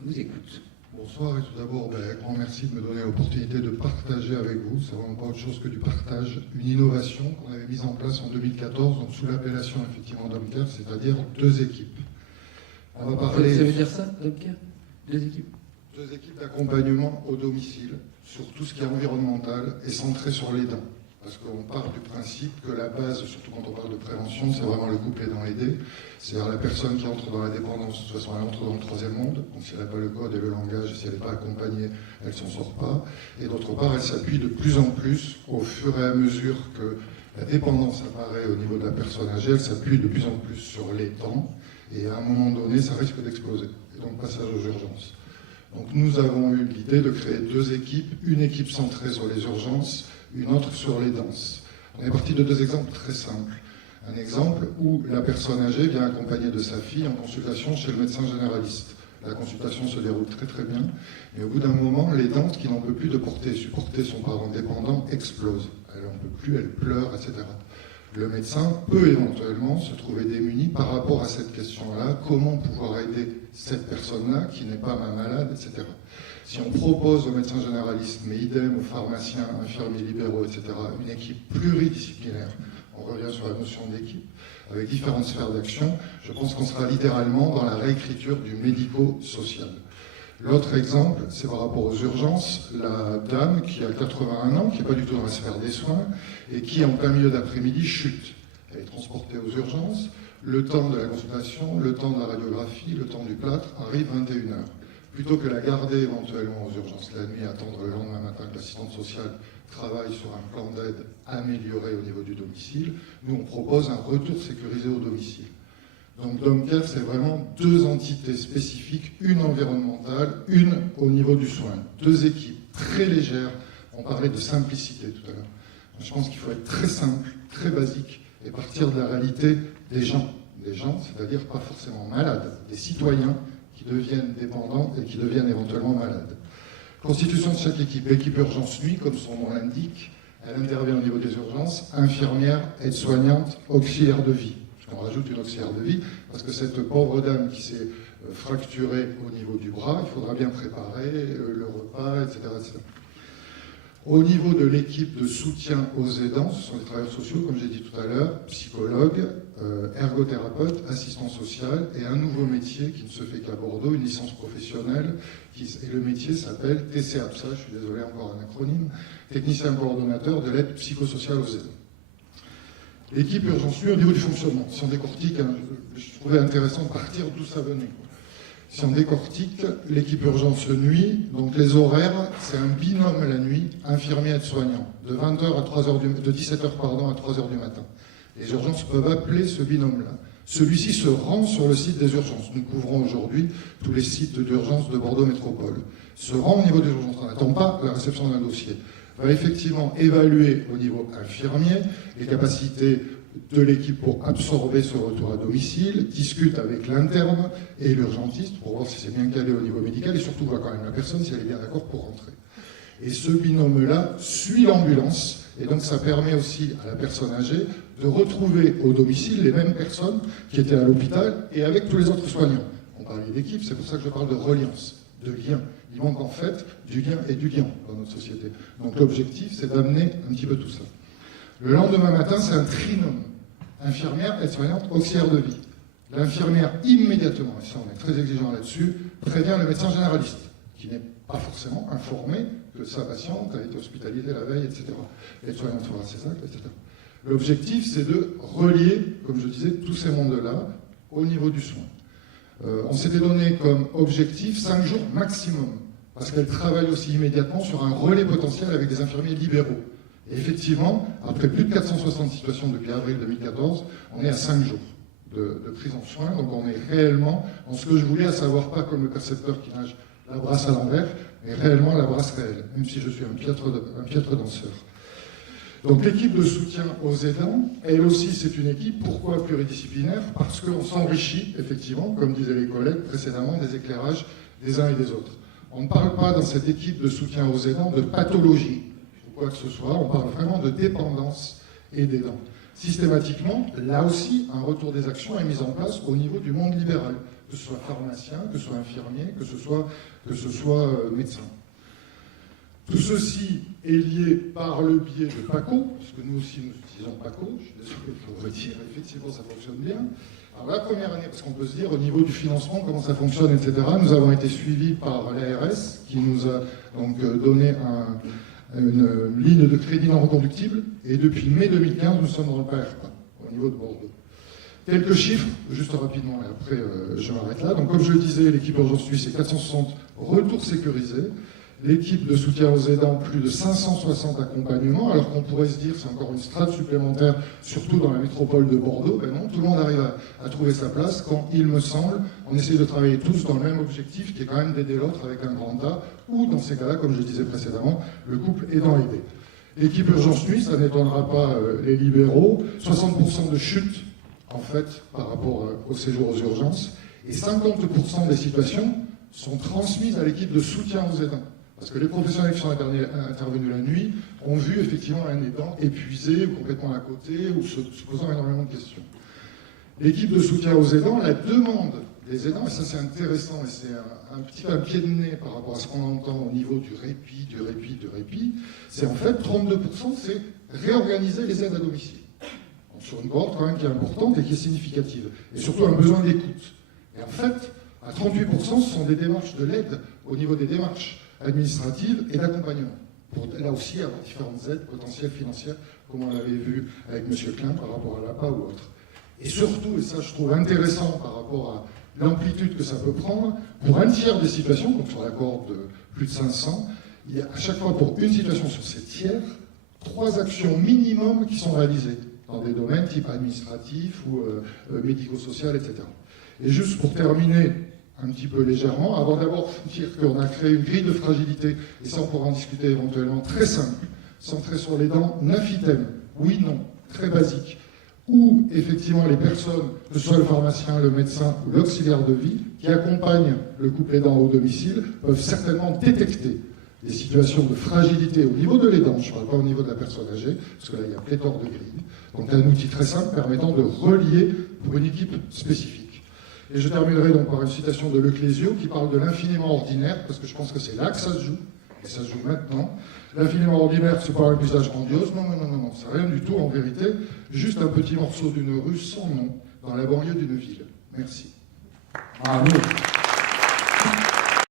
Je vous écoute. Bonsoir et tout d'abord, grand merci de me donner l'opportunité de partager avec vous. C'est vraiment pas autre chose que du partage, une innovation qu'on avait mise en place en 2014, donc sous l'appellation effectivement d'Homecare, c'est-à-dire 2 équipes. On va parler. Ça veut dire ça, Homecare? 2 équipes? 2 équipes d'accompagnement au domicile sur tout ce qui est environnemental et centré sur l'aidant. Parce qu'on part du principe que la base, surtout quand on parle de prévention, c'est vraiment le couple aidant aidé. C'est-à-dire la personne qui entre dans la dépendance, de toute façon elle entre dans le 3e monde, donc si elle n'a pas le code et le langage, si elle n'est pas accompagnée, elle ne s'en sort pas. Et d'autre part, elle s'appuie de plus en plus, au fur et à mesure que la dépendance apparaît au niveau de la personne âgée, elle s'appuie de plus en plus sur l'aidant, et à un moment donné, ça risque d'exploser. Et donc passage aux urgences. Donc nous avons eu l'idée de créer 2 équipes, une équipe centrée sur les urgences, une autre sur les danses. On est parti de 2 exemples très simples. Un exemple où la personne âgée vient accompagnée de sa fille en consultation chez le médecin généraliste. La consultation se déroule très très bien, mais au bout d'un moment, l'aidante qui n'en peut plus de supporter son parent dépendant explose. Elle n'en peut plus, elle pleure, etc. Le médecin peut éventuellement se trouver démuni par rapport à cette question-là, comment pouvoir aider cette personne-là qui n'est pas ma malade, etc. Si on propose aux médecins généralistes, mais idem aux pharmaciens, infirmiers libéraux, etc., une équipe pluridisciplinaire, on revient sur la notion d'équipe, avec différentes sphères d'action, je pense qu'on sera littéralement dans la réécriture du médico-social. L'autre exemple, c'est par rapport aux urgences, la dame qui a 81 ans, qui n'est pas du tout dans la sphère des soins, et qui, en plein milieu d'après-midi, chute. Elle est transportée aux urgences, le temps de la consultation, le temps de la radiographie, le temps du plâtre, arrive 21h. Plutôt que la garder éventuellement aux urgences la nuit, attendre le lendemain matin que l'assistante sociale travaille sur un plan d'aide amélioré au niveau du domicile, nous on propose un retour sécurisé au domicile. Donc Homecare, c'est vraiment 2 entités spécifiques, une environnementale, une au niveau du soin. 2 équipes très légères. On parlait de simplicité tout à l'heure. Je pense qu'il faut être très simple, très basique, et partir de la réalité des gens. Des gens, c'est-à-dire pas forcément malades, des citoyens qui deviennent dépendants et qui deviennent éventuellement malades. Constitution de chaque équipe. L'équipe urgence nuit, comme son nom l'indique, elle intervient au niveau des urgences, infirmière, aide-soignante, auxiliaire de vie. On rajoute une auxiliaire de vie, parce que cette pauvre dame qui s'est fracturée au niveau du bras, il faudra bien préparer le repas, etc., etc. Au niveau de l'équipe de soutien aux aidants, ce sont les travailleurs sociaux, comme j'ai dit tout à l'heure, psychologues, ergothérapeutes, assistants sociaux, et un nouveau métier qui ne se fait qu'à Bordeaux, une licence professionnelle, et le métier s'appelle TCAPSA, je suis désolé, encore un acronyme, technicien coordonnateur de l'aide psychosociale aux aidants. L'équipe urgence nuit au niveau du fonctionnement. Si on décortique, je trouvais intéressant de partir d'où ça venait. Si on décortique l'équipe urgence nuit, donc les horaires, c'est un binôme la nuit, infirmier aide-soignant, de 20h à 3h de 17h à 3h du matin. Les urgences peuvent appeler ce binôme-là. Celui-ci se rend sur le site des urgences. Nous couvrons aujourd'hui tous les sites d'urgence de Bordeaux Métropole. Se rend au niveau des urgences. On n'attend pas la réception d'un dossier. Va effectivement évaluer au niveau infirmier les capacités de l'équipe pour absorber ce retour à domicile, discute avec l'interne et l'urgentiste pour voir si c'est bien calé au niveau médical et surtout voit quand même la personne si elle est bien d'accord pour rentrer. Et ce binôme-là suit l'ambulance et donc ça permet aussi à la personne âgée de retrouver au domicile les mêmes personnes qui étaient à l'hôpital et avec tous les autres soignants. On parlait d'équipe, c'est pour ça que je parle de reliance, de lien. Il manque en fait du lien et du lien dans notre société. Donc l'objectif, c'est d'amener un petit peu tout ça. Le lendemain matin, c'est un trinôme. Infirmière, aide-soignante, auxiliaire de vie. L'infirmière, immédiatement, et ça on est très exigeant là-dessus, prévient le médecin généraliste, qui n'est pas forcément informé que sa patiente a été hospitalisée la veille, etc. L'aide-soignante fera ses actes, etc. L'objectif, c'est de relier, comme je disais, tous ces mondes-là au niveau du soin. On s'était donné comme objectif 5 jours maximum, parce qu'elle travaille aussi immédiatement sur un relais potentiel avec des infirmiers libéraux. Et effectivement, après plus de 460 situations depuis avril 2014, on est à 5 jours de prise en soin, donc on est réellement dans ce que je voulais, à savoir pas comme le percepteur qui nage la brasse à l'envers, mais réellement la brasse réelle, même si je suis un piètre danseur. Donc l'équipe de soutien aux aidants, elle aussi c'est une équipe, pourquoi pluridisciplinaire? Parce qu'on s'enrichit effectivement, comme disaient les collègues précédemment, des éclairages des uns et des autres. On ne parle pas dans cette équipe de soutien aux aidants de pathologie, ou quoi que ce soit, on parle vraiment de dépendance et d'aidants. systématiquement, là aussi, un retour des actions est mis en place au niveau du monde libéral, que ce soit pharmacien, que ce soit infirmier, que ce soit médecin. Tout ceci est lié par le biais de PACO, parce que nous aussi nous utilisons PACO, je suis désolé de le redire, effectivement ça fonctionne bien. Alors la première année, parce qu'on peut se dire au niveau du financement, comment ça fonctionne, etc., nous avons été suivis par l'ARS, qui nous a donc donné une ligne de crédit non reconductible, et depuis mai 2015, nous sommes dans le PRK, au niveau de Bordeaux. Quelques chiffres, juste rapidement, et après je m'arrête là. Donc comme je le disais, l'équipe Urgence Nuit, c'est 460 retours sécurisés. L'équipe de soutien aux aidants, plus de 560 accompagnements, alors qu'on pourrait se dire c'est encore une strate supplémentaire, surtout dans la métropole de Bordeaux. Ben non, tout le monde arrive à trouver sa place quand, il me semble, on essaye de travailler tous dans le même objectif, qui est quand même d'aider l'autre avec un grand A, ou dans ces cas-là, comme je le disais précédemment, le couple aidant-aidé. L'équipe Urgence Nuit, ça n'étonnera pas les libéraux, 60% de chute, en fait, par rapport au séjour aux urgences, et 50% des situations sont transmises à l'équipe de soutien aux aidants. Parce que les professionnels qui sont intervenus la nuit ont vu effectivement un aidant épuisé ou complètement à côté ou se posant énormément de questions. L'équipe de soutien aux aidants, la demande des aidants, et ça c'est intéressant et c'est un petit peu un pied de nez par rapport à ce qu'on entend au niveau du répit, c'est en fait 32%, c'est réorganiser les aides à domicile. Donc, sur une cohorte quand même qui est importante et qui est significative. Et surtout un besoin d'écoute. Et en fait, à 38%, ce sont des démarches de l'aide au niveau des démarches administrative et d'accompagnement. Pour là aussi avoir différentes aides potentielles financières, comme on l'avait vu avec M. Klein par rapport à l'APA ou autre. Et surtout, et ça je trouve intéressant par rapport à l'amplitude que ça peut prendre, pour un tiers des situations, donc sur la cohorte de plus de 500, il y a à chaque fois pour une situation sur ces tiers, 3 actions minimum qui sont réalisées dans des domaines type administratif ou médico-social, etc. Et juste pour terminer, un petit peu légèrement, avant d'abord dire qu'on a créé une grille de fragilité, et ça on pourra en discuter éventuellement, très simple, centré sur les dents, 9 items, oui, non, très basique, où effectivement les personnes, que ce soit le pharmacien, le médecin ou l'auxiliaire de vie, qui accompagnent le couple aidant au domicile, peuvent certainement détecter des situations de fragilité au niveau de l'aidant, je ne parle pas au niveau de la personne âgée, parce que là il y a pléthore de grilles, donc un outil très simple permettant de relier pour une équipe spécifique. Et je terminerai donc par une citation de Leclésio qui parle de l'infiniment ordinaire, parce que je pense que c'est là que ça se joue, et ça se joue maintenant. L'infiniment ordinaire, c'est pas un usage grandiose, non, c'est rien du tout en vérité, juste un petit morceau d'une rue sans nom, dans la banlieue d'une ville. Merci. Bravo.